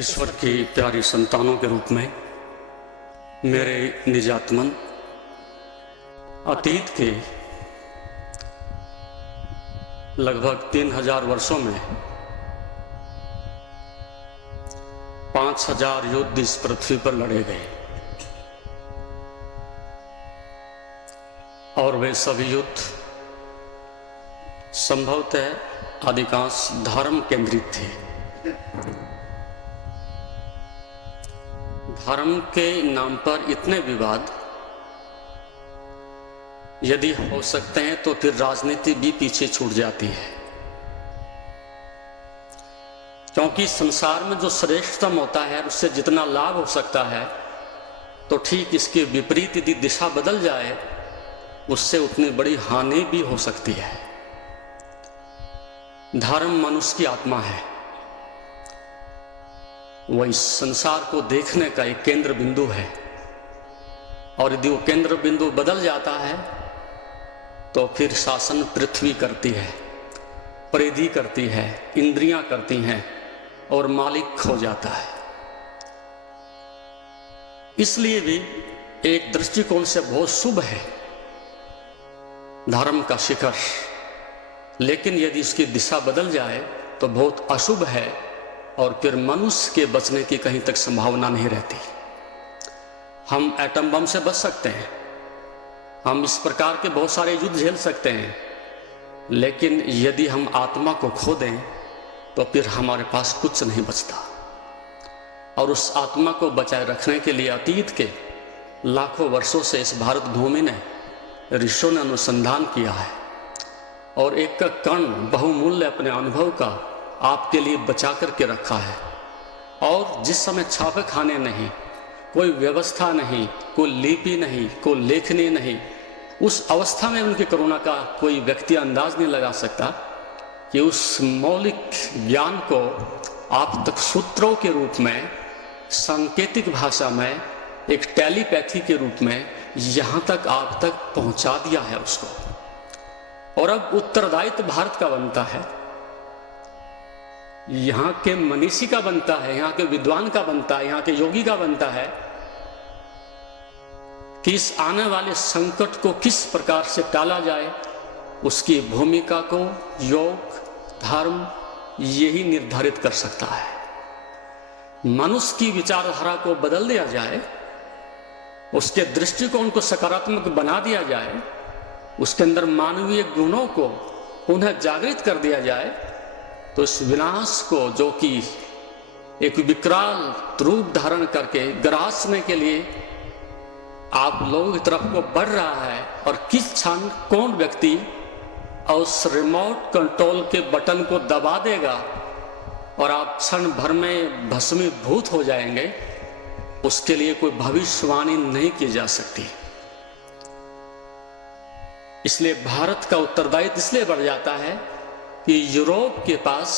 ईश्वर की प्यारी संतानों के रूप में मेरे निजातमन अतीत के लगभग 3000 वर्षों में 5000 युद्ध इस पृथ्वी पर लड़े गए और वे सभी युद्ध संभवतः अधिकांश धर्म केंद्रित थे। धर्म के नाम पर इतने विवाद यदि हो सकते हैं तो फिर राजनीति भी पीछे छूट जाती है, क्योंकि संसार में जो श्रेष्ठतम होता है उससे जितना लाभ हो सकता है तो ठीक इसके विपरीत यदि दिशा बदल जाए उससे उतनी बड़ी हानि भी हो सकती है। धर्म मनुष्य की आत्मा है, वह इस संसार को देखने का एक केंद्र बिंदु है और यदि वो केंद्र बिंदु बदल जाता है तो फिर शासन पृथ्वी करती है, परिधि करती है, इंद्रियां करती हैं और मालिक हो जाता है। इसलिए भी एक दृष्टिकोण से बहुत शुभ है धर्म का शिखर, लेकिन यदि इसकी दिशा बदल जाए तो बहुत अशुभ है और फिर मनुष्य के बचने की कहीं तक संभावना नहीं रहती। हम एटम बम से बच सकते हैं, हम इस प्रकार के बहुत सारे युद्ध झेल सकते हैं, लेकिन यदि हम आत्मा को खो दें तो फिर हमारे पास कुछ नहीं बचता। और उस आत्मा को बचाए रखने के लिए अतीत के लाखों वर्षों से इस भारत भूमि ने ऋषियों ने अनुसंधान किया है और एक कण बहुमूल्य अपने अनुभव का आपके लिए बचा करके रखा है। और जिस समय छापे खाने नहीं, कोई व्यवस्था नहीं, कोई लिपि नहीं, कोई लेखनी नहीं, उस अवस्था में उनकी करुणा का कोई व्यक्ति अंदाज नहीं लगा सकता कि उस मौलिक ज्ञान को आप तक सूत्रों के रूप में, सांकेतिक भाषा में, एक टेलीपैथी के रूप में यहाँ तक आप तक पहुँचा दिया है उसको। और अब उत्तरदायित्व भारत का बनता है, यहाँ के मनीषी का बनता है, यहाँ के विद्वान का बनता है, यहाँ के योगी का बनता है कि इस आने वाले संकट को किस प्रकार से टाला जाए। उसकी भूमिका को योग धर्म यही निर्धारित कर सकता है। मनुष्य की विचारधारा को बदल दिया जाए, उसके दृष्टिकोण को सकारात्मक बना दिया जाए, उसके अंदर मानवीय गुणों को पुनः जागृत कर दिया जाए तो इस विनाश को, जो कि एक विकराल रूप धारण करके ग्रासने के लिए आप लोगों की तरफ को बढ़ रहा है, और किस क्षण कौन व्यक्ति उस रिमोट कंट्रोल के बटन को दबा देगा और आप क्षण भर में भस्मीभूत हो जाएंगे, उसके लिए कोई भविष्यवाणी नहीं की जा सकती। इसलिए भारत का उत्तरदायित्व इसलिए बढ़ जाता है कि यूरोप के पास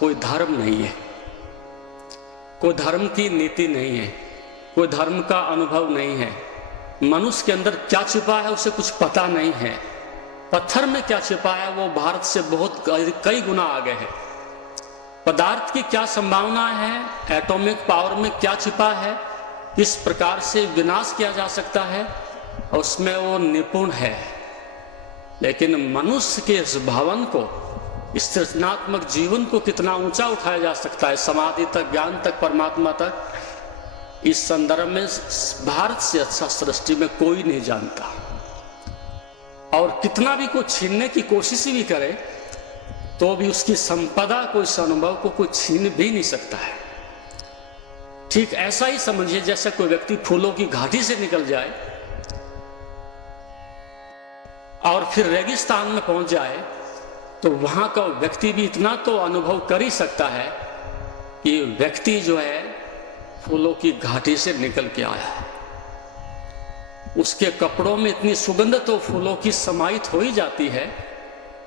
कोई धर्म नहीं है, कोई धर्म की नीति नहीं है, कोई धर्म का अनुभव नहीं है। मनुष्य के अंदर क्या छिपा है उसे कुछ पता नहीं है। पत्थर में क्या छिपा है वो भारत से बहुत कई गुना आगे है। पदार्थ की क्या संभावना है, एटॉमिक पावर में क्या छिपा है, किस प्रकार से विनाश किया जा सकता है, उसमें वो निपुण है। लेकिन मनुष्य के इस भावन को, इस सृजनात्मक जीवन को कितना ऊंचा उठाया जा सकता है, समाधि तक, ज्ञान तक, परमात्मा तक, इस संदर्भ में भारत से अच्छा सृष्टि में कोई नहीं जानता। और कितना भी कोई छीनने की कोशिश भी करे तो भी उसकी संपदा को, इस अनुभव को कोई छीन भी नहीं सकता है। ठीक ऐसा ही समझिए जैसे कोई व्यक्ति फूलों की घाटी से निकल जाए और फिर रेगिस्तान में पहुंच जाए तो वहां का व्यक्ति भी इतना तो अनुभव कर ही सकता है कि व्यक्ति जो है फूलों की घाटी से निकल के आया है। उसके कपड़ों में इतनी सुगंध तो फूलों की समाहित हो ही जाती है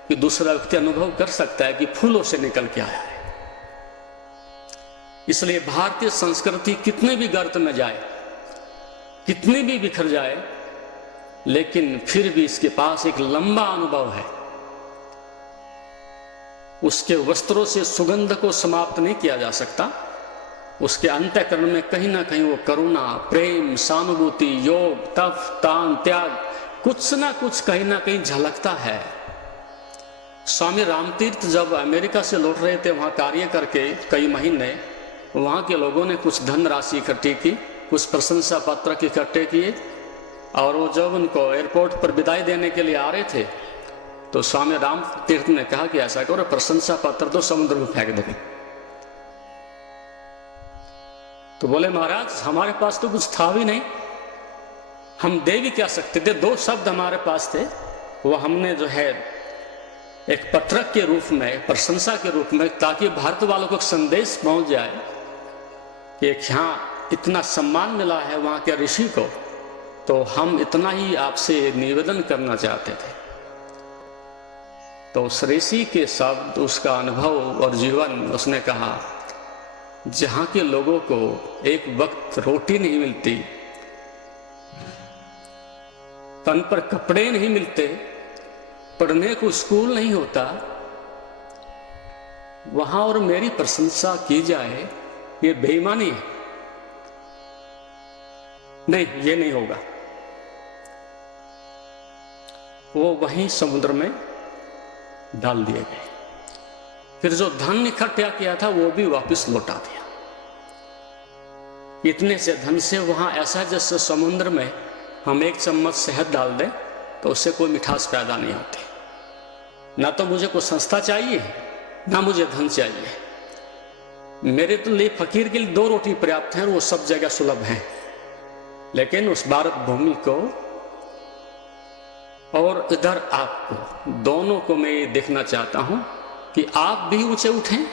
कि दूसरा व्यक्ति अनुभव कर सकता है कि फूलों से निकल के आया है। इसलिए भारतीय संस्कृति कितने भी गर्त में जाए, कितनी भी बिखर जाए, लेकिन फिर भी इसके पास एक लंबा अनुभव है। उसके वस्त्रों से सुगंध को समाप्त नहीं किया जा सकता। उसके अंतःकरण में कहीं ना कहीं वो करुणा, प्रेम, सहानुभूति, योग, तप, तान, त्याग कुछ ना कुछ कहीं ना कहीं झलकता है। स्वामी रामतीर्थ जब अमेरिका से लौट रहे थे, वहाँ कार्य करके कई महीने, वहाँ के लोगों ने कुछ धन राशि इकट्ठी की, कुछ प्रशंसा पत्र इकट्ठे किए, और वो जब उनको एयरपोर्ट पर विदाई देने के लिए आ रहे थे तो स्वामी रामतीर्थ ने कहा कि ऐसा करो, प्रशंसा पत्र तो समुद्र में फेंक देंगे। तो बोले महाराज हमारे पास तो कुछ था भी नहीं, हम दे भी क्या सकते थे। 2 शब्द हमारे पास थे, वो हमने जो है एक पत्रक के रूप में, प्रशंसा के रूप में, ताकि भारत वालों को संदेश पहुंच जाए कि यहाँ इतना सम्मान मिला है वहाँ के ऋषि को, तो हम इतना ही आपसे निवेदन करना चाहते थे। तो उस ऋषि के शब्द, उसका अनुभव और जीवन, उसने कहा जहाँ के लोगों को एक वक्त रोटी नहीं मिलती, तन पर कपड़े नहीं मिलते, पढ़ने को स्कूल नहीं होता, वहां और मेरी प्रशंसा की जाए, ये बेईमानी है। नहीं, ये नहीं होगा। वो वहीं समुद्र में डाल दिए गए। फिर जो धन इकट्ठा किया था वो भी वापस लौटा दिया। इतने से धन से वहां ऐसा जैसे समुद्र में हम 1 चम्मच शहद डाल दें तो उससे कोई मिठास पैदा नहीं होती। ना तो मुझे कोई संस्था चाहिए, ना मुझे धन चाहिए। मेरे तो लिए फकीर के लिए 2 रोटी पर्याप्त हैं और वो सब जगह सुलभ हैं। लेकिन उस भारत भूमि को और इधर आपको, दोनों को मैं ये देखना चाहता हूं कि आप भी ऊंचे उठें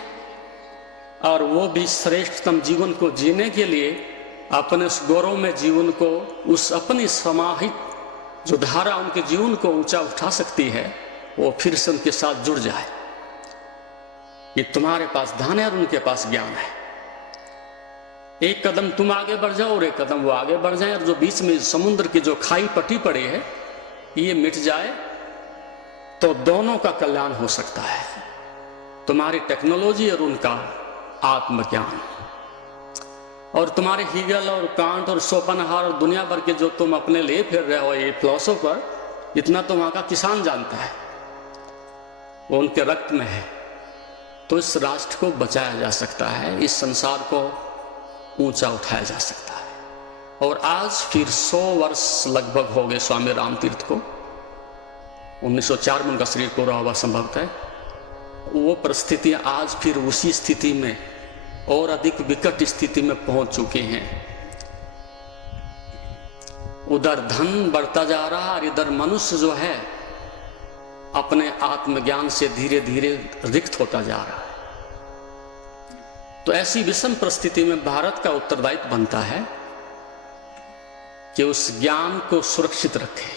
और वो भी श्रेष्ठतम जीवन को जीने के लिए अपने उस गौरव में जीवन को, उस अपनी समाहित जो धारा उनके जीवन को ऊंचा उठा सकती है, वो फिर से उनके साथ जुड़ जाए। कि तुम्हारे पास धन है और उनके पास ज्ञान है। एक कदम तुम आगे बढ़ जाओ और एक कदम वो आगे बढ़ जाए, और जो बीच में समुद्र की जो खाई पटी पड़ी है ये मिट जाए तो दोनों का कल्याण हो सकता है। तुम्हारी टेक्नोलॉजी और उनका आत्मज्ञान, और तुम्हारे हीगल और कांट और शोपेनहावर और दुनिया भर के जो तुम अपने लिए फिर रहे हो ये फिलॉसफर, इतना तो वहां का किसान जानता है, वो उनके रक्त में है। तो इस राष्ट्र को बचाया जा सकता है, इस संसार को ऊंचा उठाया जा सकता है। और आज फिर 100 वर्ष लगभग हो गए स्वामी रामतीर्थ को। 1904 में उनका शरीर पूरा हुआ संभवतः है। वो परिस्थितियां आज फिर उसी स्थिति में और अधिक विकट स्थिति में पहुंच चुकी हैं। उधर धन बढ़ता जा रहा और इधर मनुष्य जो है अपने आत्मज्ञान से धीरे धीरे रिक्त होता जा रहा है। तो ऐसी विषम परिस्थिति में भारत का उत्तरदायित्व बनता है कि उस ज्ञान को सुरक्षित रखे,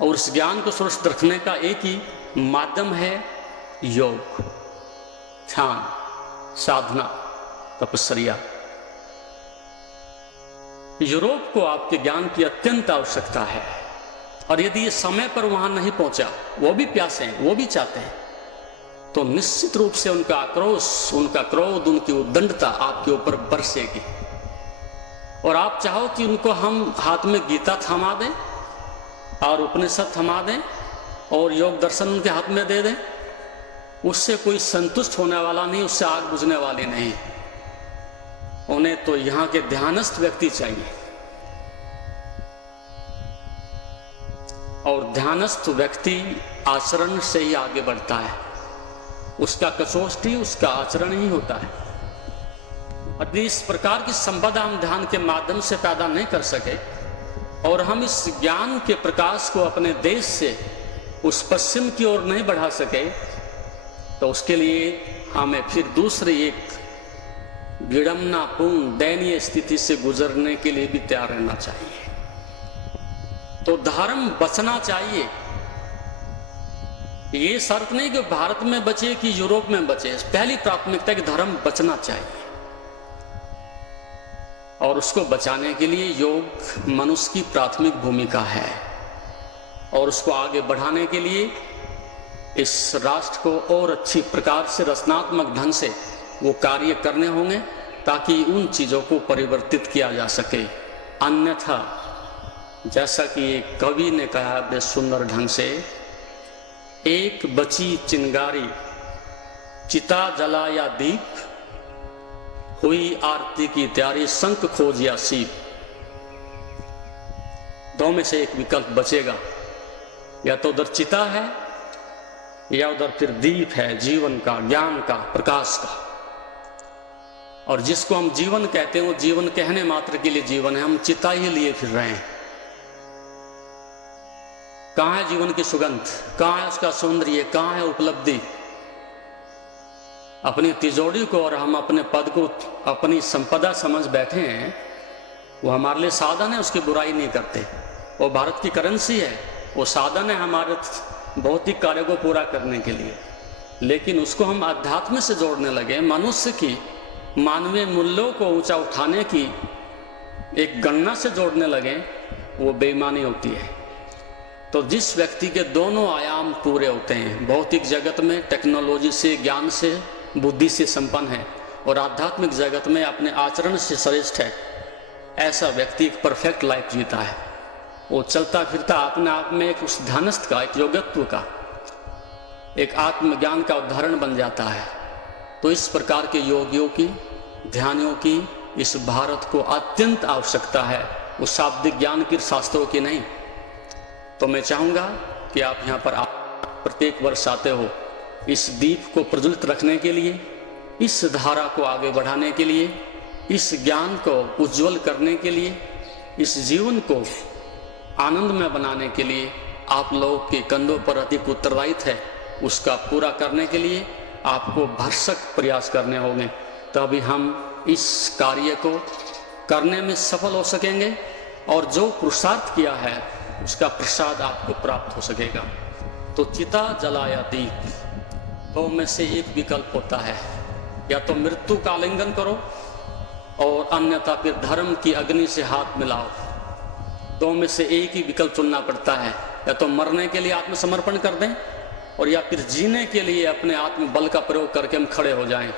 और उस ज्ञान को सुरक्षित रखने का एक ही माध्यम है योग, ध्यान, साधना, तपस्या। यूरोप को आपके ज्ञान की अत्यंत आवश्यकता है, और यदि ये समय पर वहां नहीं पहुंचा, वो भी प्यासे हैं, वो भी चाहते हैं, तो निश्चित रूप से उनका आक्रोश, उनका क्रोध, उनकी उद्दंडता आपके ऊपर बरसेगी। और आप चाहो कि उनको हम हाथ में गीता थमा दें और उपनिषद थमा दें और योग दर्शन उनके हाथ में दे दें, उससे कोई संतुष्ट होने वाला नहीं, उससे आग बुझने वाली नहीं। उन्हें तो यहाँ के ध्यानस्थ व्यक्ति चाहिए, और ध्यानस्थ व्यक्ति आचरण से ही आगे बढ़ता है। उसका कचोष्टी उसका आचरण ही होता है। यदि इस प्रकार की संपदा हम ध्यान के माध्यम से पैदा नहीं कर सके और हम इस ज्ञान के प्रकाश को अपने देश से उस पश्चिम की ओर नहीं बढ़ा सके, तो उसके लिए हमें फिर दूसरी एक विडंबनापूर्ण दयनीय स्थिति से गुजरने के लिए भी तैयार रहना चाहिए। तो धर्म बचना चाहिए। ये शर्त नहीं कि भारत में बचे कि यूरोप में बचे, पहली प्राथमिकता कि धर्म बचना चाहिए, और उसको बचाने के लिए योग मनुष्य की प्राथमिक भूमिका है, और उसको आगे बढ़ाने के लिए इस राष्ट्र को और अच्छी प्रकार से रचनात्मक ढंग से वो कार्य करने होंगे ताकि उन चीज़ों को परिवर्तित किया जा सके। अन्यथा जैसा कि एक कवि ने कहा बड़े सुंदर ढंग से, एक बची चिंगारी चिता जला या दीप, हुई आरती की तैयारी शंख खोज या सीप। दो में से एक विकल्प बचेगा, या तो उधर चिता है या उधर फिर दीप है, जीवन का, ज्ञान का, प्रकाश का। और जिसको हम जीवन कहते हैं वो जीवन कहने मात्र के लिए जीवन है, हम चिता ही लिए फिर रहे हैं। कहां है जीवन की सुगंध, कहां है उसका सौंदर्य, कहां है उपलब्धि? अपनी तिजोरी को और हम अपने पद को अपनी संपदा समझ बैठे हैं। वो हमारे लिए साधन है, उसकी बुराई नहीं करते। वो भारत की करेंसी है, वो साधन है हमारे भौतिक कार्य को पूरा करने के लिए। लेकिन उसको हम अध्यात्म से जोड़ने लगे, मनुष्य की मानवीय मूल्यों को ऊंचा उठाने की एक गणना से जोड़ने लगे, वो बेईमानी होती है। तो जिस व्यक्ति के दोनों आयाम पूरे होते हैं, भौतिक जगत में टेक्नोलॉजी से, ज्ञान से, बुद्धि से संपन्न है और आध्यात्मिक जगत में अपने आचरण से श्रेष्ठ है, ऐसा व्यक्ति एक परफेक्ट लाइफ जीता है। वो चलता फिरता अपने आप में एक उस ध्यानस्थ का, एक योगत्व का, एक आत्मज्ञान का उदाहरण बन जाता है। तो इस प्रकार के योगियों की, ध्यानियों की इस भारत को अत्यंत आवश्यकता है, उस शाब्दिक ज्ञान की, शास्त्रों की नहीं। तो मैं चाहूँगा कि आप यहाँ पर प्रत्येक वर्ष आते हो इस दीप को प्रज्वलित रखने के लिए, इस धारा को आगे बढ़ाने के लिए, इस ज्ञान को उज्जवल करने के लिए, इस जीवन को आनंदमय बनाने के लिए आप लोगों के कंधों पर अधिक उत्तरदायित्व है। उसका पूरा करने के लिए आपको भरसक प्रयास करने होंगे, तभी हम इस कार्य को करने में सफल हो सकेंगे और जो पुरुषार्थ किया है उसका प्रसाद आपको प्राप्त हो सकेगा। तो चिता जला या दीप, दो में से एक विकल्प होता है, या तो मृत्यु का आलिंगन करो और अन्यथा फिर धर्म की अग्नि से हाथ मिलाओ। दो में से एक ही विकल्प चुनना पड़ता है, या तो मरने के लिए आत्मसमर्पण कर दें और या फिर जीने के लिए अपने आत्म बल का प्रयोग करके हम खड़े हो जाएं।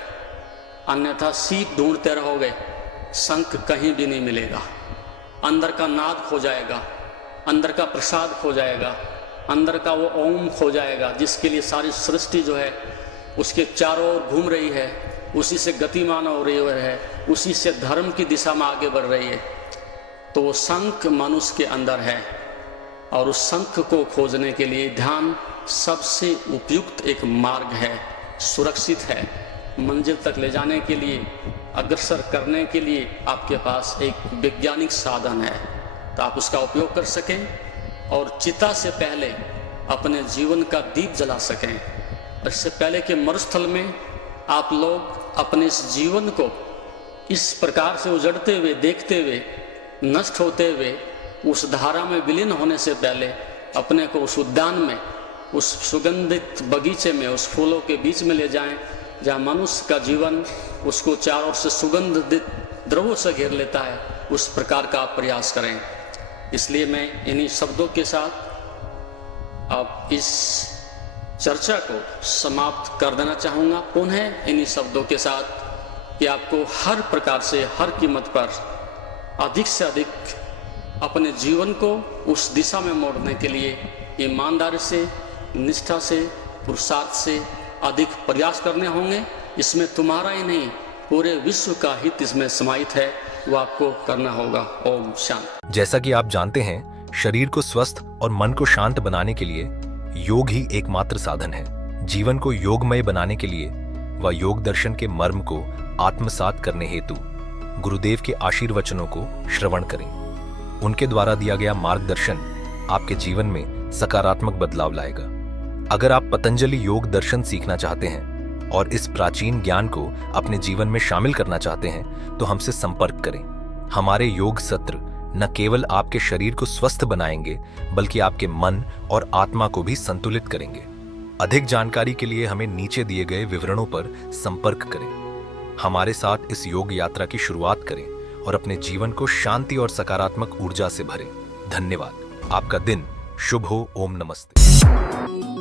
अन्यथा सीप ढूंढते रहोगे, शंख कहीं भी नहीं मिलेगा, अंदर का नाद खो जाएगा, अंदर का प्रसाद खो जाएगा, अंदर का वो ओम खो जाएगा, जिसके लिए सारी सृष्टि जो है उसके चारों ओर घूम रही है, उसी से गतिमान हो रही है, उसी से धर्म की दिशा में आगे बढ़ रही है। तो वो शंख मनुष्य के अंदर है और उस शंख को खोजने के लिए ध्यान सबसे उपयुक्त एक मार्ग है, सुरक्षित है। मंजिल तक ले जाने के लिए, अग्रसर करने के लिए आपके पास एक वैज्ञानिक साधन है, तो आप उसका उपयोग कर सकें और चिता से पहले अपने जीवन का दीप जला सकें। इससे पहले कि मरुस्थल में आप लोग अपने इस जीवन को इस प्रकार से उजड़ते हुए, देखते हुए, नष्ट होते हुए, उस धारा में विलीन होने से पहले अपने को उस उद्यान में, उस सुगंधित बगीचे में, उस फूलों के बीच में ले जाएं, जहाँ मनुष्य का जीवन उसको चारों ओर से सुगंधित द्रव्यों से घेर लेता है। उस प्रकार का आप प्रयास करें। इसलिए मैं इन्हीं शब्दों के साथ अब इस चर्चा को समाप्त कर देना चाहूँगा। पुनः इन्हीं शब्दों के साथ कि आपको हर प्रकार से, हर कीमत पर अधिक से अधिक अपने जीवन को उस दिशा में मोड़ने के लिए ईमानदारी से, निष्ठा से, पुरुषार्थ से अधिक प्रयास करने होंगे। इसमें तुम्हारा ही नहीं, पूरे विश्व का हित इसमें समाहित है, वो आपको करना होगा। ओम शांति। जैसा कि आप जानते हैं, शरीर को स्वस्थ और मन को शांत बनाने के लिए योग ही एकमात्र साधन है। जीवन को योगमय बनाने के लिए व योग दर्शन के मर्म को आत्मसात करने हेतु गुरुदेव के आशीर्वचनों को श्रवण करें। उनके द्वारा दिया गया मार्गदर्शन आपके जीवन में सकारात्मक बदलाव लाएगा। अगर आप पतंजलि योग दर्शन सीखना चाहते हैं और इस प्राचीन ज्ञान को अपने जीवन में शामिल करना चाहते हैं तो हमसे संपर्क करें। हमारे योग सत्र न केवल आपके शरीर को स्वस्थ बनाएंगे बल्कि आपके मन और आत्मा को भी संतुलित करेंगे। अधिक जानकारी के लिए हमें नीचे दिए गए विवरणों पर संपर्क करें। हमारे साथ इस योग यात्रा की शुरुआत करें और अपने जीवन को शांति और सकारात्मक ऊर्जा से भरें। धन्यवाद। आपका दिन शुभ हो। ओम नमस्ते।